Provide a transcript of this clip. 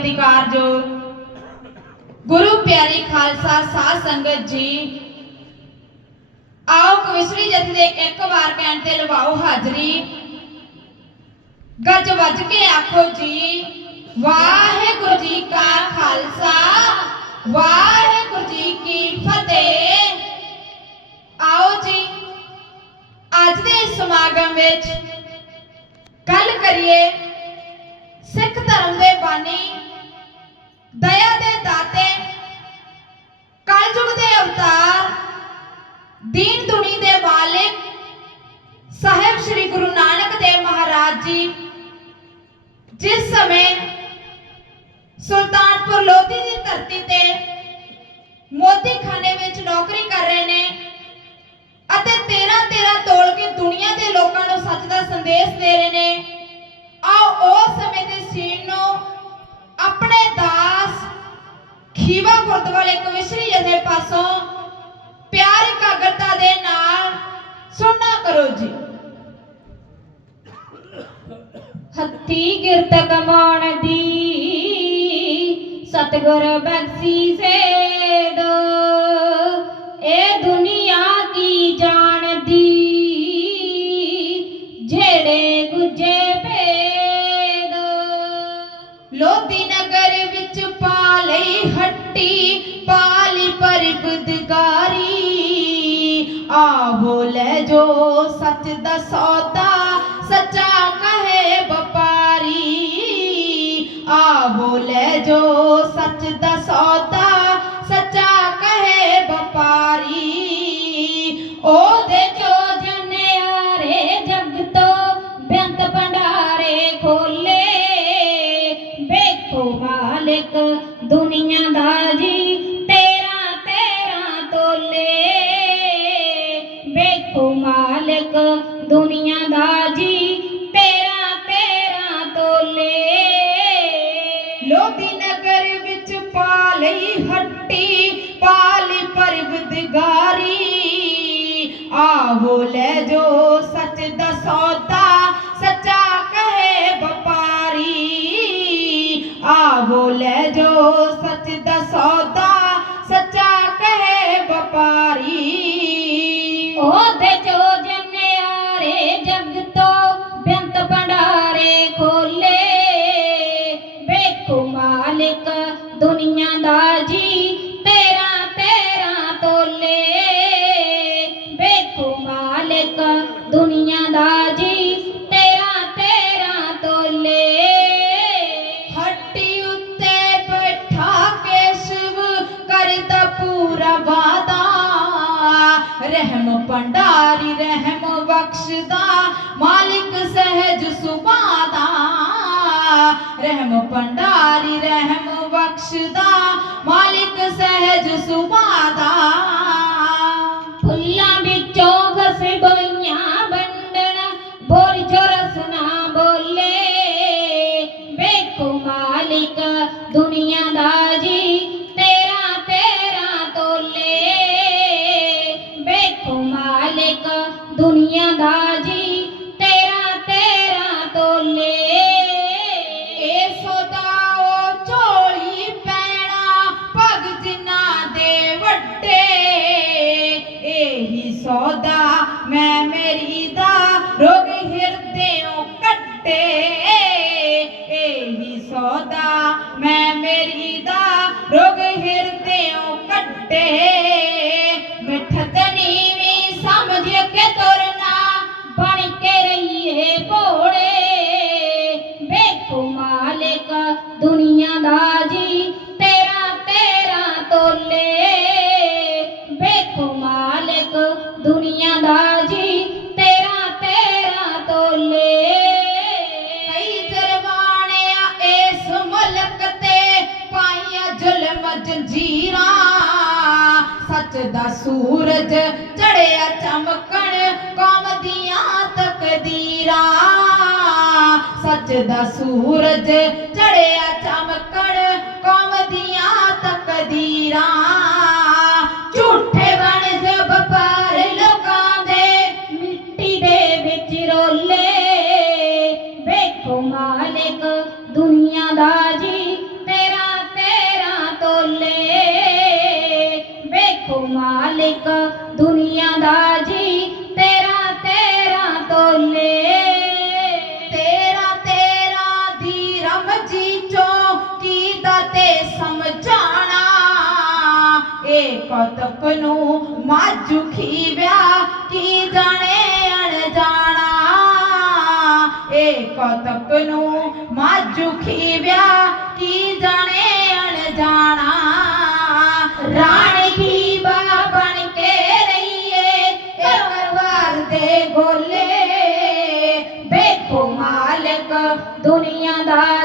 ਸਤਿਕਾਰਯੋਗ ਗੁਰੂ ਪਿਆਰੀ ਖਾਲਸਾ ਸਾਧ ਸੰਗਤ ਜੀ, ਆਓ ਕਵਿਸ਼ਰੀ ਜਥੇ ਦੇ ਇੱਕ ਵਾਰ ਕਹਿਣ ਤੇ ਲਵਾਓ ਹਾਜ਼ਰੀ। ਗੱਜ ਵੱਜ ਕੇ ਆਖੋ ਜੀ, ਵਾਹਿਗੁਰੂ ਜੀ ਕਾ ਖਾਲਸਾ, ਵਾਹਿਗੁਰੂ ਜੀ ਕੀ ਫਤਿਹ। ਆਓ ਜੀ, ਅੱਜ ਦੇ ਸਮਾਗਮ ਵਿੱਚ ਗੱਲ ਕਰੀਏ ਸਿੱਖ ਧਰਮ ਦੇ ਬਾਨੀ ਸੁਲਤਾਨਪੁਰ ਲੋਧੀ ਦੀ ਧਰਤੀ ਤੇ ਮੋਦੀ ਖਾਨੇ ਵਿੱਚ ਨੌਕਰੀ ਕਰ ਰਹੇ ਨੇ ਅਤੇ 13 13 ਤੋਲ ਕੇ ਦੁਨੀਆ ਦੇ ਲੋਕਾਂ ਨੂੰ ਸੱਚ ਦਾ ਸੰਦੇਸ਼ ਦੇ ਰਹੇ ਨੇ। ਆਓ ਉਸ ਸਮੇਂ ਦੇ ਸੀਨ ਨੂੰ ਆਪਣੇ ਦਾਸ ਖੀਵਾ ਗੁਰਦੁਆਰੇ ਕਵਿਸ਼ਰੀ ਜਥੇ ਪਾਸੋਂ ਪਿਆਰ ਇਕਾਗਰਤਾ ਦੇ ਨਾਲ ਸੁਣਨਾ ਕਰੋ ਜੀ। ਹੱਥੀ ਗਿਰਤ ਕਮਾਉਣ ਦੀ ਸਤਗੁਰ ਬਖਸ਼ੀ ਸੇਦ ਇਹ ਦੁਨੀਆ ਕੀ ਜਾਣਦੀ? ਜਿਹੜੇ ਗੁੱਜੇ ਭੇਦ, ਲੋਧੀ ਨਗਰ ਵਿੱਚ ਪਾ ਲਈ ਹੱਟੀ ਪਾਲੀ ਪਰਬਦਗਾਰੀ। ਆ ਬੋਲੇ ਜੋ ਸੱਚ ਦਾ ਸੌਦਾ ਲੋਧੀ ਨਗਰ ਵਿੱਚ ਪਾ ਲਈ ਹੱਟੀ ਪਾਲੀ ਪਰਵਦਗਾਰੀ ਆਵੋ ਲੈ ਜੋ ਸੱਚ ਦਾ ਸੌਦਾ ਜੀ, ਤੇਰਾ ਤੇਰਾ ਤੋਲੇ। ਵੇਖੋ ਮਾਲਿਕ, ਦੁਨੀਆ ਦਾ ਜੀ, ਤੇਰਾ ਤੇਰਾ ਤੋਲੇ। ਹੱਟੀ ਉੱਤੇ ਬੈਠਾ ਕੇਸ਼ਵ ਕਰਦਾ ਪੂਰਾ ਵਾਦਾ। ਰਹਿਮ ਭੰਡਾਰੀ, ਰਹਿਮ ਬਖਸ਼ਦਾ, ਮਾਲਿਕ ਸਹਿਜ ਸੁਭਾਦਾ ਰਹਿਮ ਭੰਡਾਰੀ ਰਹਿਮ ਬਖਸ਼ਦਾ। ਮਾਲਿਕ ਸਹਿਜ ਸੁਭਾਦਾ ਜ਼ੁਲਮ ਜੰਜੀਰਾਂ ਸੱਚ ਦਾ ਸੂਰਜ ਚੜਿਆ ਚਮਕਣ, ਕੌਮ ਦੀਆਂ ਤਕਦੀਰਾਂ। ਸੱਚ ਦਾ ਸੂਰਜ ਚੜਿਆ ਚਮਕਣ, ਕੌਮ ਦੀਆਂ ਤਕਦੀਰਾਂ। ਮਾਲਿਕ ਦੁਨੀਆ ਦਾ ਜੀ, ਤੇਰਾ ਤੇਰਾ ਤੋਲੇ। ਤੇਰਾ ਤੇਰਾ ਦੀ ਰਮਜੀ ਚੋਂ ਕੀ ਦਾ ਤੇ ਸਮਝਾਣਾ? ਇਹ ਕਤਕ ਨੂੰ ਮਾਜੁਖੀ ਖੀਵਿਆ, ਕੀ ਜਾਣੇ ਅਣਜਾਣਾ? ਇਹ ਕਤਕ ਨੂੰ ਮਾਜੁਖੀ ਖੀਵਿਆ, ਕੀ ਜਾਣੇ ਅਣਜਾਣਾ? ਰਾਣੀ ਵੇਖੋ